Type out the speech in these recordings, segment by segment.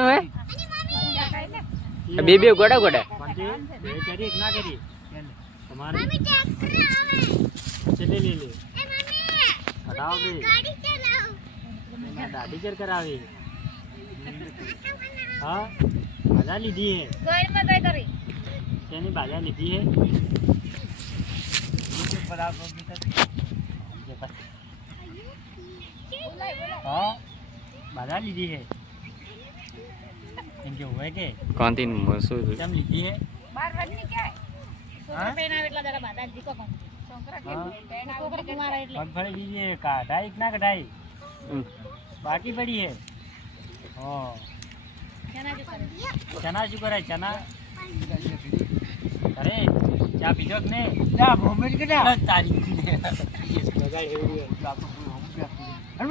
नु तो है बेबी गोडा गोडा ए करी एक ना करी हमारे मम्मी ट्रैक्टर आवे चले ले ले ए मम्मी हटाओ भी गाड़ी चलाओ मैं दादी चल करावे हां बाजा ली दी है गोइल में दे करी केनी बाजा ली दी है ये ऊपर आ गो भी तक हां बाजा ली दी है કે કે હોય કે કોન્ટિન્યુ બોલ સુ કેમ લીધી હે 12 વર્ષની કે સોમવાર મે આવ એટલા દર બાધાજી કો શંકરા કે બેન આવો કરે કુમાર એટલે બણ ભાઈ દીજે કા ડાઈક ના કે ડાઈ બાકી પડી હે ઓ चना જુ કરે चना ઘરે ચાવી જો કે ને ક્યાં ભોમિટ કે ના તારીખે બગાડ એવું લાકુ હું પ્યા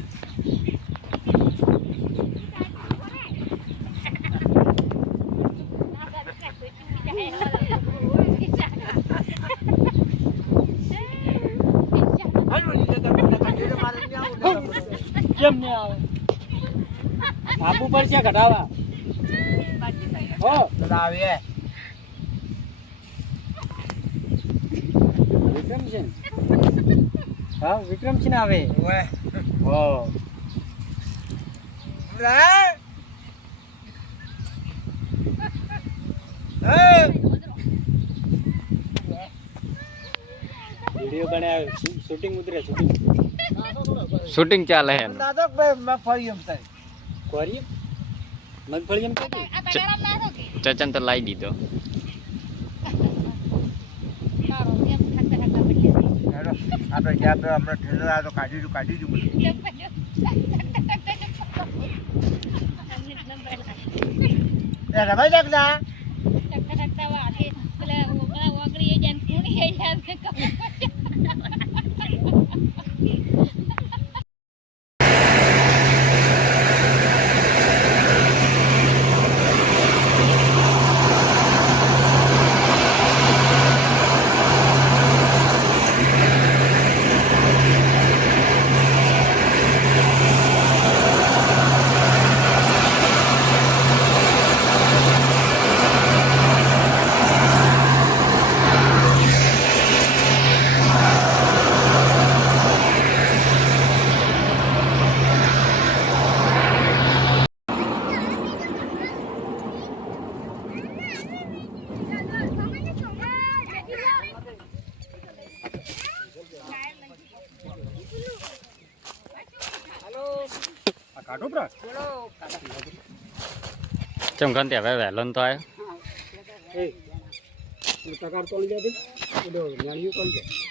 જેમ ને આવે આપું પર છે ઘટાવા ઓ આવે વિક્રમ છે હા વિક્રમ છે ને આવે ઓએ ઓ રે વિડીયો બનાવ્યો છું शूटिंग उधर है शूटिंग शूटिंग क्या ले है दादा मैं फरियम से क्वारियम मैं फरियम से अब मैं चचन तो लाई दी दो आप क्या पे हमरा ठेला आ तो काटी जू काटी जू अरे भाई देख जा चक्कर चक्कर वाले वो वो अगर ये जंतु नहीं है यार से कब chồng con tiệp vẻ vẻ luôn thôi người ta con đi